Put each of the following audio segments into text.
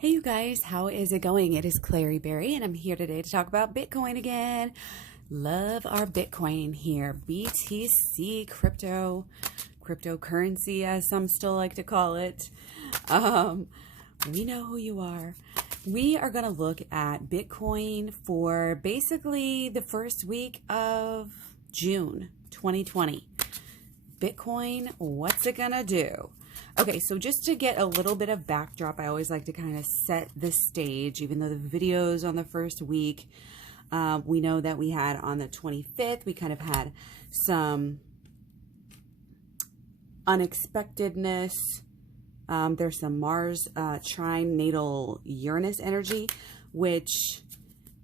Hey you guys, how is it going? It is Clary Berry and I'm here today to talk about Bitcoin again. Love our Bitcoin here. BTC cryptocurrency as some still like to call it. We know who you are. We are going to look at Bitcoin for basically the first week of June 2020. Bitcoin, what's it going to do? Okay, so just to get a little bit of backdrop, I always like to kind of set the stage, even though the videos on the first week, we know that we had on the 25th, we kind of had some unexpectedness. There's some Mars trine natal Uranus energy, which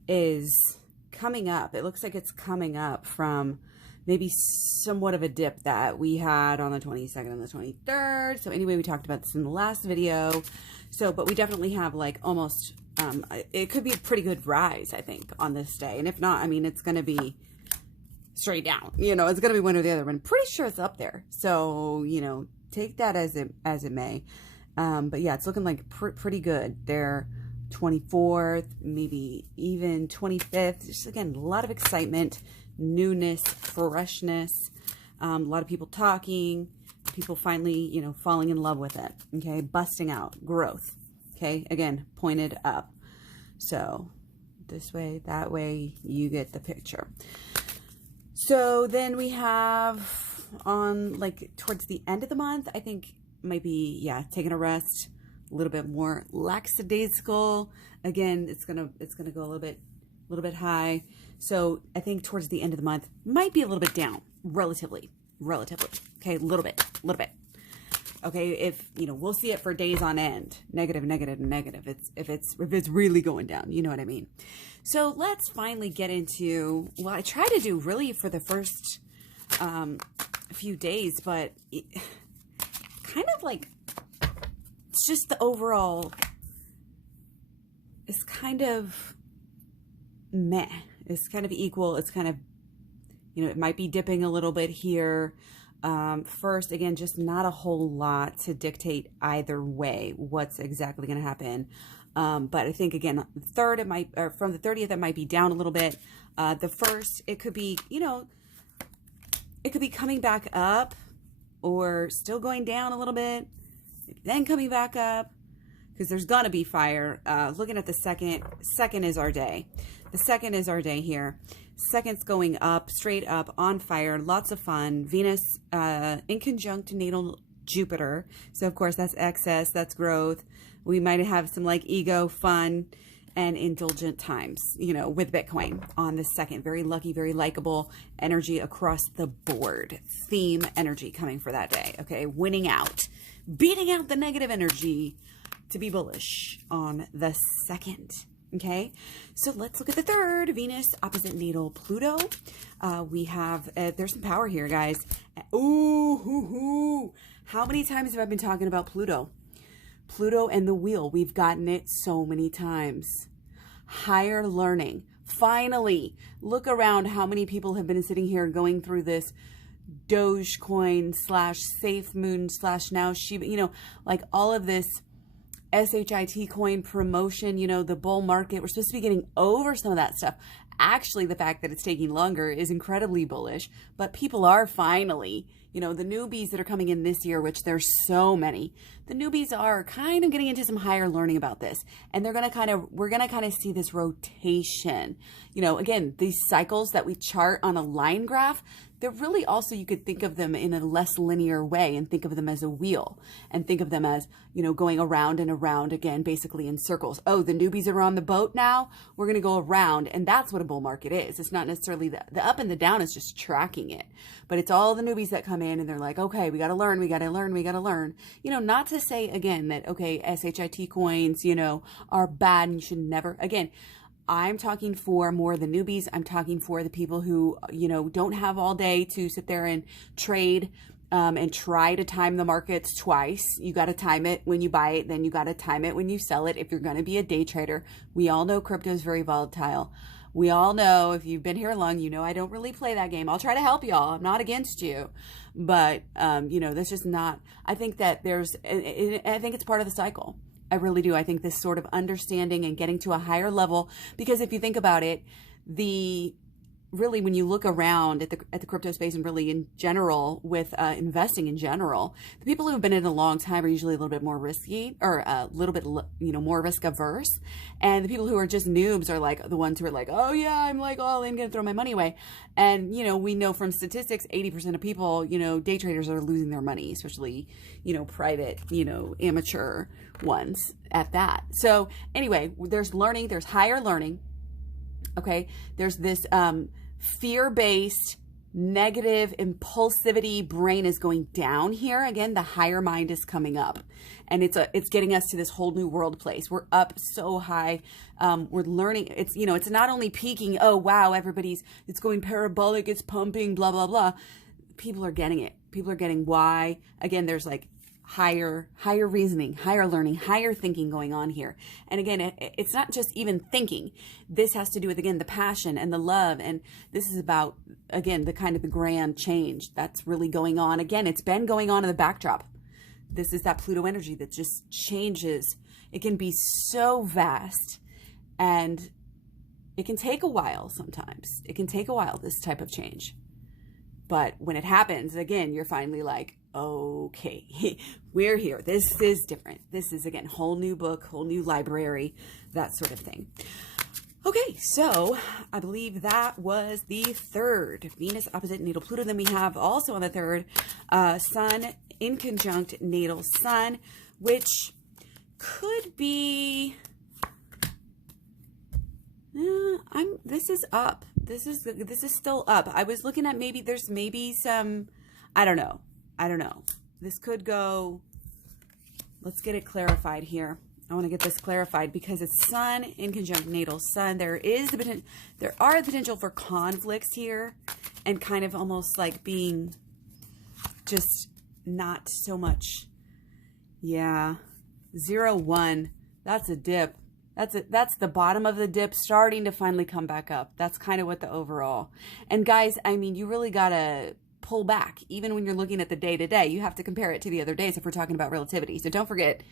is coming up. It looks like it's coming up from maybe somewhat of a dip that we had on the 22nd and the 23rd. So anyway, we talked about this in the last video. So, but we definitely have like almost, it could be a pretty good rise, I think, on this day. And if not, I mean, it's going to be straight down, you know, it's going to be one or the other, but I'm pretty sure it's up there. So, you know, take that as it may. But yeah, it's looking like pretty good there. 24th, maybe even 25th. Just again, a lot of excitement, newness, freshness, a lot of people talking, people finally, you know, falling in love with it. Okay, busting out, growth. Okay, again, pointed up. So this way, that way, you get the picture. So then we have on like towards the end of the month, I think might be, yeah, taking a rest, a little bit more lackadaisical. Again, it's gonna go a little bit high. So I think towards the end of the month might be a little bit down, relatively. Okay, a little bit. Okay, if you know, we'll see it for days on end, negative. If it's really going down, you know what I mean. So let's finally get into what I try to do really for the first few days, but kind of like it's just the overall. It's kind of meh. It's kind of equal. It's kind of, you know, it might be dipping a little bit here. First, again, just not a whole lot to dictate either way what's exactly going to happen. But I think, again, the third, it might, or from the 30th, it might be down a little bit. The first, it could be, you know, it could be coming back up or still going down a little bit, then coming back up. Because there's gonna be fire. Looking at the second is our day. The second is our day here. Second's going up, straight up, on fire, lots of fun. Venus in conjunct natal Jupiter. So of course that's excess, that's growth. We might have some like ego, fun, and indulgent times, you know, with Bitcoin on the second. Very lucky, very likable energy across the board. Theme energy coming for that day, okay? Winning out, beating out the negative energy to be bullish on the second. Okay, so let's look at the third. Venus opposite natal Pluto. We have there's some power here, guys. Ooh, how many times have I been talking about Pluto? Pluto and the wheel. We've gotten it so many times. Higher learning. Finally, look around how many people have been sitting here going through this Dogecoin / Safe Moon / now Shiba, you know, like all of this SHIT coin promotion, you know, the bull market. We're supposed to be getting over some of that stuff. Actually, the fact that it's taking longer is incredibly bullish, but people are finally, you know, the newbies that are coming in this year, which there's so many, the newbies are kind of getting into some higher learning about this. And we're going to kind of see this rotation. You know, again, these cycles that we chart on a line graph, they're really also, you could think of them in a less linear way and think of them as a wheel and think of them as, you know, going around and around again, basically in circles. Oh, the newbies are on the boat now. We're going to go around. And that's what a bull market is. It's not necessarily the up and the down is just tracking it, but it's all the newbies that come in and they're like, okay, we got to learn. You know, not to say again that, okay, SHIT coins, you know, are bad and you should never, again, I'm talking for more the newbies. I'm talking for the people who, you know, don't have all day to sit there and trade and try to time the markets twice. You got to time it when you buy it. Then you got to time it when you sell it. If you're going to be a day trader, we all know crypto is very volatile. We all know, if you've been here long, you know I don't really play that game. I'll try to help y'all. I'm not against you. But, you know, that's just not, I think that I think it's part of the cycle. I really do. I think this sort of understanding and getting to a higher level, because if you think about it, really, when you look around at the crypto space and really in general with investing in general, the people who have been in it a long time are usually a little bit more risky, or a little bit, more risk averse. And the people who are just noobs are like the ones who are like, oh yeah, I'm like all in, gonna throw my money away. And, we know from statistics, 80% of people, day traders are losing their money, especially, private, amateur ones at that. So anyway, there's learning, there's higher learning. Okay. There's this, fear-based, negative impulsivity brain is going down here. Again, the higher mind is coming up, and it's getting us to this whole new world place. We're up so high. We're learning. It's, it's not only peaking. Oh, wow. It's going parabolic. It's pumping, blah, blah, blah. People are getting it. People are getting why. Again, there's like higher reasoning, higher learning, higher thinking going on here. And again, it's not just even thinking. This has to do with, again, the passion and the love. And this is about, again, the grand change that's really going on. Again, it's been going on in the backdrop. This is that Pluto energy that just changes. It can be so vast, and it can take a while sometimes. It can take a while, this type of change. But when it happens, again, you're finally like, okay, we're here. This is different. This is, again, whole new book, whole new library, that sort of thing. Okay, so I believe that was the third, Venus opposite natal Pluto. Then we have also on the third, Sun in conjunct natal Sun, which could be, this is up. This is still up. I was looking at there's some, I don't know. This could go, let's get it clarified here. I want to get this clarified because it's Sun in conjunct natal Sun. There are the potential for conflicts here, and kind of almost like being just not so much. Yeah. 0-1. That's a dip. That's the bottom of the dip starting to finally come back up. That's kind of what the overall. And guys, I mean, you really got to pull back. Even when you're looking at the day to day, you have to compare it to the other days if we're talking about relativity. So don't forget,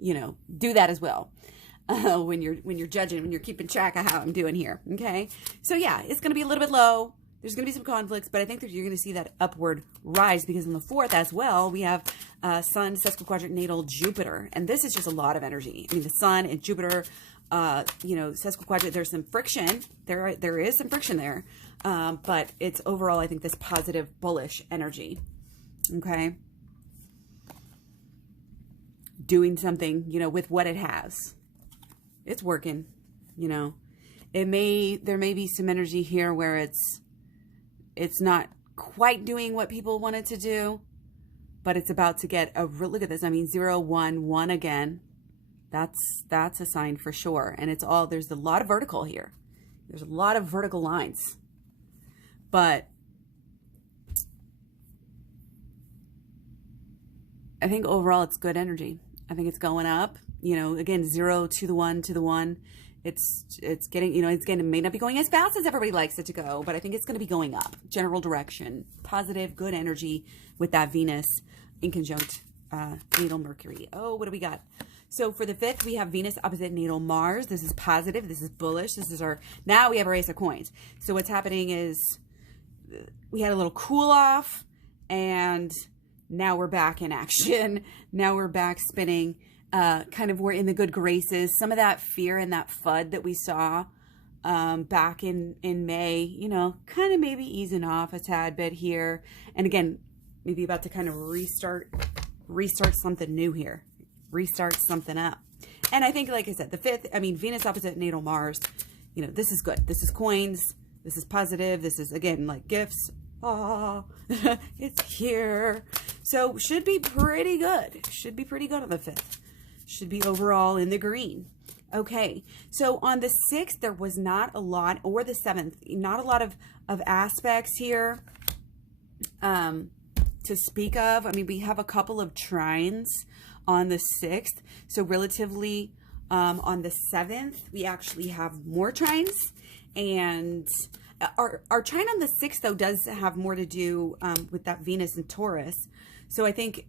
do that as well. When you're judging, when you're keeping track of how I'm doing here. Okay. So yeah, it's going to be a little bit low. There's going to be some conflicts, but I think that you're going to see that upward rise, because on the 4th as well, we have Sun sesquiquadrant natal Jupiter. And this is just a lot of energy. I mean, the Sun and Jupiter, sesquiquadrant, there's some friction. There is some friction there. But it's overall, I think, this positive, bullish energy. Okay. Doing something, with what it has. It's working, there may be some energy here where it's not quite doing what people want it to do, but it's about to get look at this. I mean, 0-1-1 again. That's a sign for sure. And there's a lot of vertical here. There's a lot of vertical lines, but I think overall it's good energy. I think it's going up, again, 0 to the 1 to the 1. It's getting, it may not be going as fast as everybody likes it to go, but I think it's going to be going up. General direction, positive, good energy with that Venus in conjunct natal Mercury. Oh, what do we got? So for the 5th, we have Venus opposite natal Mars. This is positive. This is bullish. Now we have a race of coins. So what's happening is we had a little cool off, and now we're back in action. Now we're back spinning. We're in the good graces. Some of that fear and that FUD that we saw back in May, kind of maybe easing off a tad bit here. And again, maybe about to kind of restart something new here. Restart something up. And I think, like I said, the 5th, Venus opposite natal Mars, this is good. This is coins. This is positive. This is, again, like gifts. Oh, it's here. So should be pretty good. Should be pretty good on the 5th. Should be overall in the green. Okay. So on the 6th, there was not a lot, or the 7th, not a lot of aspects here to speak of. We have a couple of trines on the 6th. So relatively on the 7th, we actually have more trines. And our trine on the 6th, though, does have more to do with that Venus and Taurus. So I think,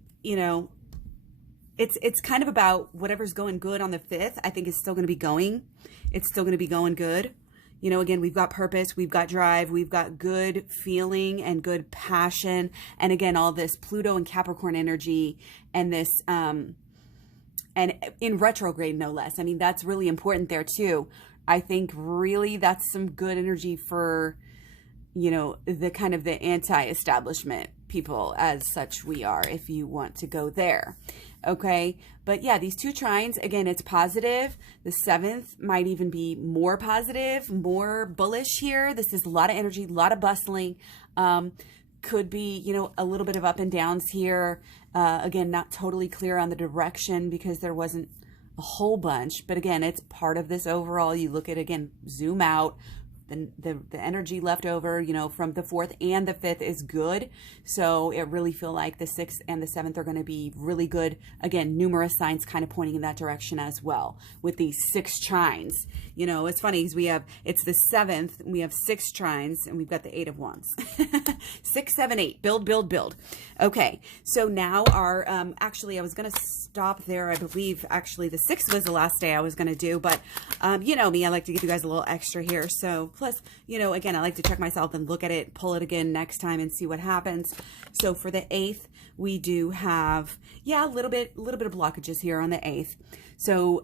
it's kind of about whatever's going good on the 5th, I think is still going to be going. It's still going to be going good. You know, again, we've got purpose, we've got drive, we've got good feeling and good passion. And again, all this Pluto and Capricorn energy and this, and in retrograde, no less. I mean, that's really important there too. I think really that's some good energy for, you know, the kind of the anti-establishment people as such we are, if you want to go there. Okay. But yeah, these 2 trines, again, it's positive. The 7th might even be more positive, more bullish here. This is a lot of energy, a lot of bustling. Could be, you know, a little bit of up and downs here. Again, not totally clear on the direction because there wasn't a whole bunch, but again, it's part of this overall. You look at, again, zoom out, the energy left over, you know, from the 4th and the 5th is good. So it really feel like the 6th and the 7th are going to be really good. Again, numerous signs kind of pointing in that direction as well with these 6 trines. You know, it's funny because it's the 7th, and we have 6 trines, and we've got the 8 of Wands. 6, 7, 8, build, build, build. Okay, so now our, actually I was going to stop there. I believe actually the 6th was the last day I was going to do, but you know me, I like to give you guys a little extra here. So plus, you know, again, I like to check myself and look at it, pull it again next time and see what happens. So for the 8th, we do have, yeah, a little bit of blockages here on the 8th. So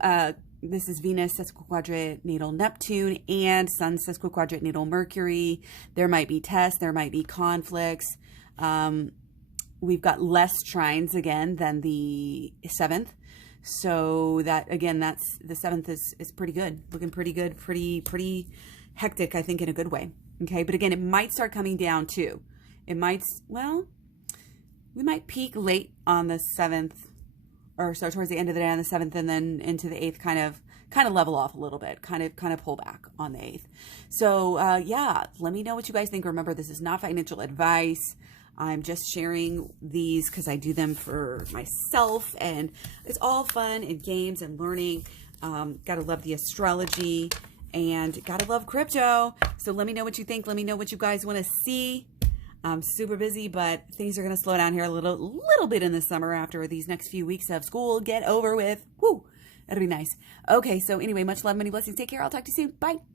this is Venus sesquiquadrate natal Neptune and Sun sesquiquadrate natal Mercury. There might be tests, there might be conflicts. We've got less trines again than the 7th. So that, again, that's the 7th is pretty good, looking pretty good, pretty hectic, I think, in a good way. Okay. But again, it might start coming down too. It might, well, we might peak late on the 7th, or so towards the end of the day on the 7th, and then into the 8th kind of level off a little bit, kind of pull back on the 8th. So yeah, let me know what you guys think. Remember, this is not financial advice. I'm just sharing these because I do them for myself, and it's all fun and games and learning. Gotta love the astrology and gotta love crypto. So let me know what you think. Let me know what you guys want to see. I'm super busy, but things are going to slow down here a little bit in the summer after these next few weeks of school get over with. Woo! That'll be nice. Okay, so anyway, much love, many blessings. Take care. I'll talk to you soon. Bye.